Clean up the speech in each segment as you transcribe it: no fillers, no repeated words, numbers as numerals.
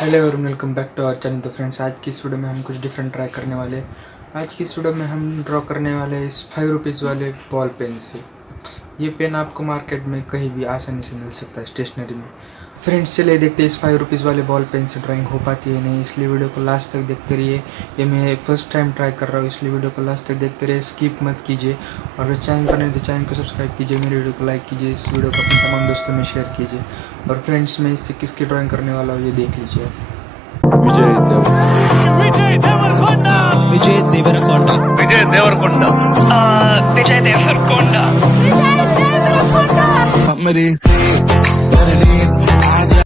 Hello everyone, welcome back to our channel. तो friends, आज की इस वीडियो में हम कुछ डिफरेंट ट्राई करने वाले हैं। आज की इस वीडियो में हम ड्रॉ करने वाले हैं इस 5 रुपीज़ वाले बॉल पेन से। ये पेन आपको मार्केट में कहीं भी आसानी से मिल सकता है, स्टेशनरी में। फ्रेंड्स, चलिए देखते हैं इस 5 रुपीज़ वाले बॉल पेन से ड्राइंग हो पाती है नहीं, इसलिए वीडियो को लास्ट तक देखते रहिए। ये मैं फर्स्ट टाइम ट्राई कर रहा हूँ, इसलिए वीडियो को लास्ट तक देखते रहिए, स्किप मत कीजिए। और अगर चैनल पर नहीं तो चैनल को सब्सक्राइब कीजिए, मेरी वीडियो को लाइक कीजिए, इस वीडियो को अपने तमाम दोस्तों में शेयर कीजिए। और फ्रेंड्स, मैं इससे किसकी ड्राइंग करने वाला हूँ ये देख लीजिए। Vijay Devarakonda. Vijay Devarakonda. Vijay Devarakonda. Vijay Devarakonda. हमरे से डरने आजा।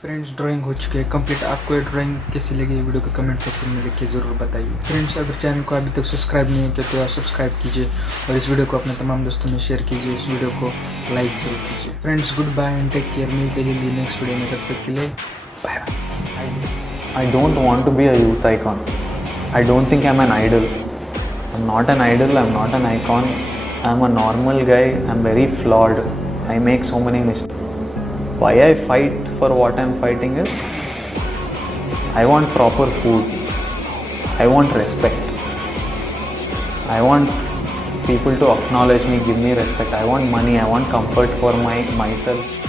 फ्रेंड्स, ड्राइंग हो चुकी है कंप्लीट। आपको ये ड्राइंग कैसी लगी वीडियो को कमेंट सेक्शन में लिख के ज़रूर बताइए। फ्रेंड्स, अगर चैनल को अभी तक सब्सक्राइब नहीं किया तो सब्सक्राइब कीजिए और इस वीडियो को अपने तमाम दोस्तों में शेयर कीजिए, इस वीडियो को लाइक जरूर कीजिए। Friends, good bye and take care. मिलते हैं जल्दी नेक्स्ट वीडियो में, तब तक के लिए bye bye. I don't want to be a youth icon. I don't think I'm an idol. I'm not an idol, I'm not an icon. I'm a normal guy, I'm very flawed. I make so many mistakes. Why I fight for what I'm fighting is I want proper food. I want respect. I want people to acknowledge me, give me respect. I want money. I want comfort for myself.